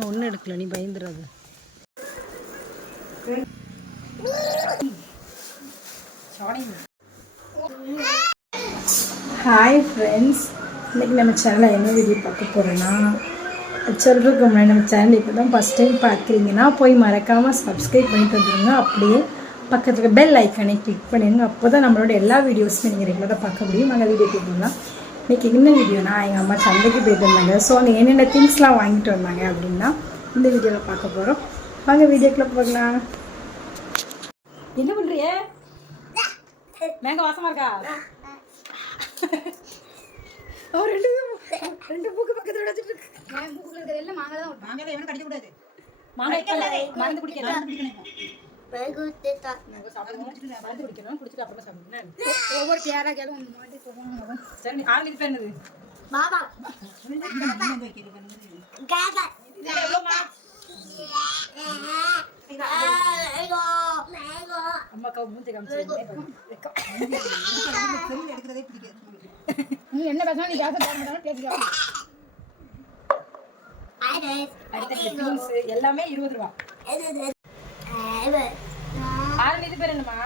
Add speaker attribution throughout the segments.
Speaker 1: ஒன்றும் எடுக்கல நீ பயந்துடாது ஹாய் ஃப்ரெண்ட்ஸ் இன்றைக்கி நம்ம சேனலில் என்ன வீடியோ பார்க்க போகிறோன்னா சொல்கிறதுக்கு முன்னாடி நம்ம சேனல் இப்போ தான் ஃபஸ்ட் டைம் பார்க்குறீங்கன்னா போய் மறக்காமல் சப்ஸ்கிரைப் பண்ணிட்டு வந்துடுங்க அப்படியே பக்கத்தில் பெல் ஐக்கானை கிளிக் பண்ணிடுங்க அப்போ தான் நம்மளோட எல்லா வீடியோஸுமே நீங்கள் ரெகுலராக பார்க்க முடியும். நாங்கள் வீடியோ கேட்கலாம் இன்றைக்கி என்ன வீடியோனா எங்கள் அம்மா சந்தைக்கு போயிட்டு இருந்தாங்க ஸோ அங்கே என்னென்ன திங்ஸ்லாம் வாங்கிட்டு வந்தாங்க அப்படின்னா இந்த வீடியோவில் பார்க்க போகிறோம் வாங்க வீடியோக்குள்ளே போகலாம். என்ன பண்ணுறிய மேங்க வாசமாக இருக்கா? அவன் ரெண்டு ரெண்டு மூக்கு பக்கத்துல வச்சுட்டு இருக்கு.
Speaker 2: எல்லாம் மாங்காய் தான்
Speaker 3: மாங்காய் எவனும் கடிக்க கூடாது.
Speaker 1: மாங்காய் மருந்து குடிக்கல
Speaker 2: ஒவ்வொரு பேரா கேளும்
Speaker 1: சரி
Speaker 2: பாபா
Speaker 1: அம்மாக்கா மூஞ்சி
Speaker 2: நீ என்ன பேசணும் நீ பேச பேசிக்கலாம்
Speaker 1: அடுத்த பீன்ஸ் எல்லாமே இருபது ரூபா. ஆறு இது பேர் என்னம்மா?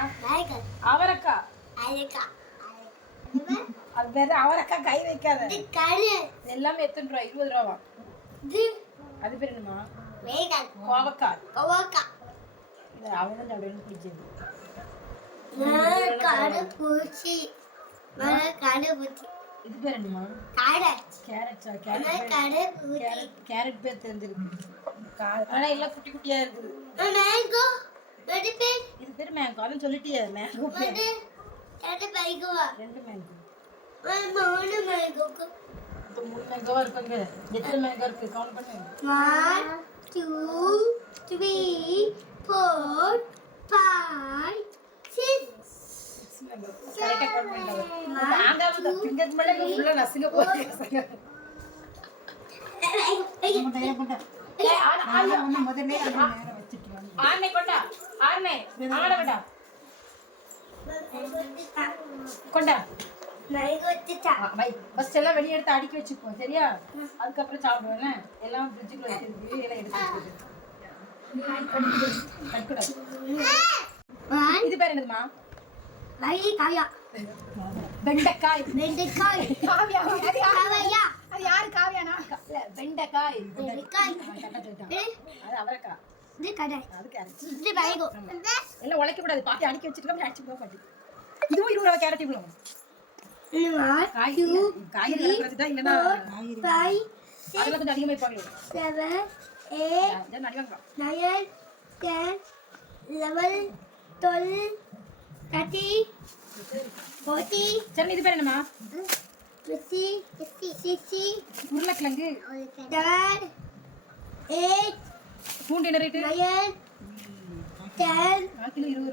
Speaker 1: அவரக்காய் அது பேர் அவரக்காய் கை வைக்காத. எல்லாமே எத்தனை ரூபா? இருபது ரூபாவா அது பேர் என்னம்மா? கோவக்காய் இது அவங்க அப்படின்னு பிடிச்சது இது பேர் என்னம்மா? கேரட்ஸா கேரட் கேரட் கேரட் பேர் தெரிஞ்சிருக்கு. ஆனா எல்லாம் குட்டி குட்டியா இருக்குது. இது பேர் மேங்கோன்னு சொல்லிட்டியே மேங்கோ பேர். ரெண்டு மேங்கோ இப்போ மூணு மேங்கோவா இருக்குங்க. எத்தனை மேங்கோ இருக்கு? கவுண்ட் பண்ணு.
Speaker 4: One, two, three, four, five, six.
Speaker 3: முதல்ல.
Speaker 1: ஆர்னை கொண்டா ஆர்னை ஆட கொண்டா. கொண்டா. ஃபர்ஸ்ட் எல்லாம் வெளியே எடுத்து அடுக்கி வச்சுப்போம் சரியா? அதுக்கப்புறம் சாப்பிடுவோம்ல எல்லாம் ஃப்ரிட்ஜுக்குள்ள வச்சிருக்கு எல்லாம் எடுத்து இது பேர் என்னதுமா
Speaker 4: Bye, Kaya.
Speaker 1: வெண்டைக்காய்.
Speaker 4: வெண்டைக்காய்.
Speaker 2: காவியா. அது
Speaker 4: காவையா.
Speaker 2: அது யாரு? காவியானா?
Speaker 1: இல்ல வெண்டைக்காய்.
Speaker 4: வெண்டைக்காய்.
Speaker 1: அது அவரைக்காய்
Speaker 4: இது கடை.
Speaker 1: அது கேரட்
Speaker 4: இது பயகோ
Speaker 1: எல்லாம் உழைக்க கூடாது. பாத்தி அடுக்கி வச்சுட்டு அடிச்சு போக இதுவும் இருபது ரூபா கேரட் இவ்வளோ காய்கறி. இல்லைன்னா கொஞ்சம் அதிகமாக அடிவாங்க
Speaker 4: nine, ten, eleven, கத்தி. போத்தி
Speaker 1: சரி இது பேர் என்னம்மா?
Speaker 4: பிசி சிசி
Speaker 1: உருளைக்கிழங்கு.
Speaker 4: டார் எயிட்
Speaker 1: பூண்டு என்ன ரேட்டு
Speaker 4: நயன்
Speaker 1: டென் கிலோ இருபது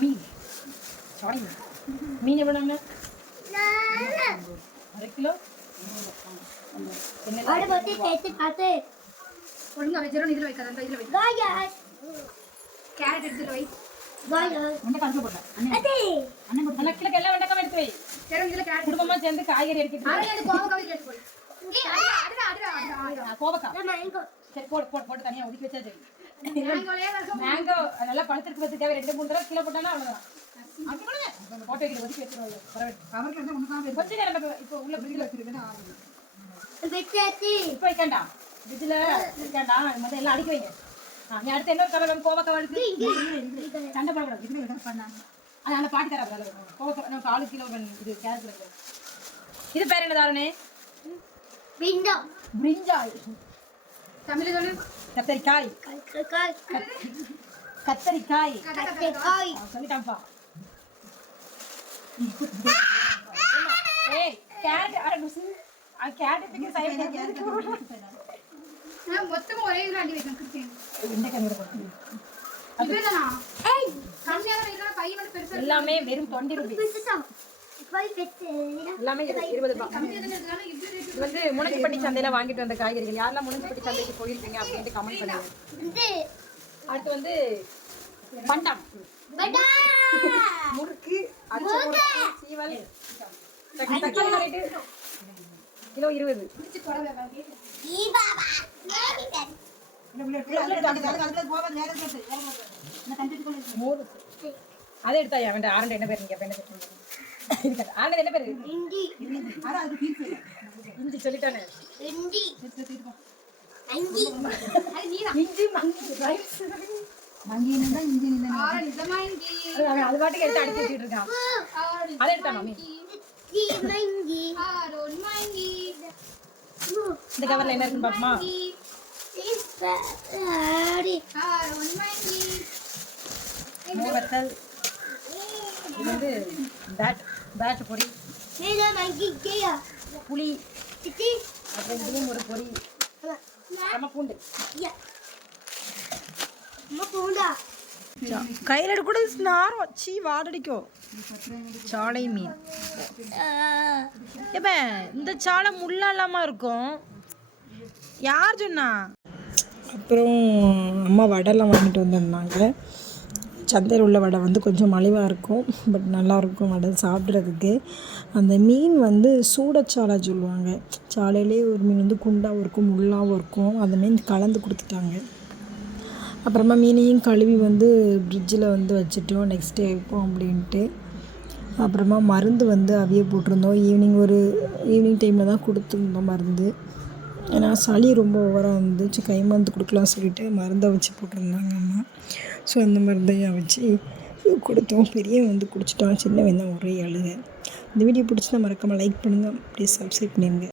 Speaker 1: மீன் சாரி மீன் எவ்வளோங்க அரை கிலோ?
Speaker 4: ஆடு போட்டு சேர்த்து பார்த்து.
Speaker 2: ஒழுங்கா வச்சிரும் இதுல வைக்காத அந்த இதுல வை. கேரட் எடுத்துட்டு வை.
Speaker 1: கோவக்காய். சரி போடு போடு போட்டு தனியாக ஒதுக்கி வச்சா சரி மேங்கோ நல்லா பழுத்திருக்கு பத்துக்காக ரெண்டு மூணு தடவை கிலோ போட்டானா அவ்வளோதான் கொஞ்சம் போட்டு வைக்கிற ஒதுக்கி வச்சிருவாங்க பரவாயில்ல.
Speaker 3: cover எடுத்து உனக்காக எடுத்து.
Speaker 1: கொஞ்ச நேரம் இப்போ- உள்ள ஃப்ரிட்ஜில் வச்சிருக்கேன்
Speaker 4: வெச்சாச்சு.
Speaker 1: இப்போ வைக்கண்டா. ஃப்ரிட்ஜில் வைக்கண்டா. முதல்ல எல்லாம் அடுக்கி வைங்க. நீ அடுத்து இன்னொரு வந்து கோவக்காய் எடுத்து சண்டை போடக்கூடாது
Speaker 3: இதுல எடுத்து பண்ணா.
Speaker 1: அது அந்த பாட்டி தர நம்ம காலு கிலோ இது கேரட் இது பேர் என்ன தாரணே
Speaker 4: window.
Speaker 1: பிரிஞ்சாய்.
Speaker 2: தமிழ் சொல்லு
Speaker 1: கத்தரிக்காய்.
Speaker 4: கத்திரிக்காய்.
Speaker 1: கத்தரிக்காய்.
Speaker 4: கத்திரிக்காய்.
Speaker 1: ஆ, சொல்லிட்டான்ப்பா. ஏய் கேரட் அரை டுசு கேரட் தூக்கி சைடு
Speaker 2: நான் மொத்தமா ஒரே இதுல அடி வைக்கணும் கிறிஸ்டின்
Speaker 1: இந்த கண்ணீர் போட்டு.
Speaker 2: இதுதானா? கம்மியா தான் வைக்கலாம் கை வந்து பெருசா இருக்கு.
Speaker 1: எல்லாமே வெறும் டுவெண்ட்டி ருபீஸ்
Speaker 4: பிடிச்சிட்டோம் போய் பெற்று
Speaker 1: எல்லாமே இரு- இருபது ரூபாய் இது வந்து முனச்சிப்பட்டி சந்தையில வாங்கிட்டு வந்த காய்கறிகள். யாரெல்லாம் முனச்சிப்பட்டி சந்தைக்கு போயிருக்கீங்க அப்படின்ட்டு கமெண்ட் பண்ணுங்க. அடுத்து வந்து பண்டம்.
Speaker 4: படா
Speaker 1: முறுக்கு சீவல் தக்காளி ரேட்டு கிலோ இருபது. அதை எடுத்தாயா? அவன் ஆரண்டு என்ன பேர் நீங்க? அப்ப என்ன பேர் என்ன பேர்?
Speaker 4: இந்தி.
Speaker 1: இஞ்சி சொல்லிட்டானே.
Speaker 4: இந்தி. அங்கி
Speaker 2: அது நீதான்.
Speaker 1: இஞ்சி மங்கி ரைஸ்.
Speaker 2: ஆரோ நிஜமா இங்கி.
Speaker 1: அவன் அது பாட்டுக்கு எடுத்து அடிச்சு வச்சுட்டு இருக்கான்.
Speaker 2: ஆரோ
Speaker 1: அதை எடுத்தானா மீன்?
Speaker 4: தி மங்கி
Speaker 2: ஆரோ மங்கி.
Speaker 1: இந்த கவர்ல என்ன இருக்குன்னு பாப்போமா?
Speaker 4: இஸ்பாரி
Speaker 2: ஆரோ மங்கி.
Speaker 1: வத்தல். இது வந்து பேட் பேட். பொரி
Speaker 4: மேல மங்கி கேயா
Speaker 1: புளி. அப்புறம் இதுவும் ஒரு பொரி நம்ம பூண்டு.
Speaker 4: யா அம்மா போண்டா?
Speaker 1: கையில் கூட நாரம் வச்சு வாடடிக்கும் சாலை மீன். எப்ப இந்த சாலை முள்ளா இல்லாமல் இருக்கும். யார் சொன்னா? அப்புறம் அம்மா வடைலாம் வாங்கிட்டு வந்திருந்தாங்க. சந்தையில் உள்ள வடை வந்து கொஞ்சம் மலிவாக இருக்கும். பட் நல்லாயிருக்கும் வடை சாப்பிட்றதுக்கு. அந்த மீன் வந்து சூடச்சாலை சொல்லுவாங்க. சாலையிலே ஒரு மீன் வந்து குண்டாகவும் இருக்கும் முள்ளாகவும் இருக்கும். அந்த மீன் கலந்து கொடுத்துட்டாங்க. அப்புறமா மீனையும் கழுவி வந்து ஃப்ரிட்ஜில் வந்து வச்சுட்டோம். நெக்ஸ்ட் டே வைப்போம் அப்படின்ட்டு. அப்புறமா மருந்து வந்து அவிய போட்டிருந்தோம். ஈவினிங் ஒரு ஈவினிங் டைமில் தான் கொடுத்துருந்தோம் மருந்து. ஏன்னா சளி ரொம்ப ஓவராக இருந்துச்சு. கை மருந்து கொடுக்கலாம் சொல்லிட்டு மருந்தை வச்சு போட்டிருந்தாங்க அம்மா. ஸோ அந்த மருந்தையும் வச்சு கொடுத்தோம். பெரியவன் வந்து குடிச்சிட்டான். சின்னவன் தான் ஒரே அழுக இந்த வீடியோ பிடிச்சினா மறக்காமல் லைக் பண்ணுங்கள் அப்படியே சப்ஸ்கிரைப் பண்ணிடுங்க.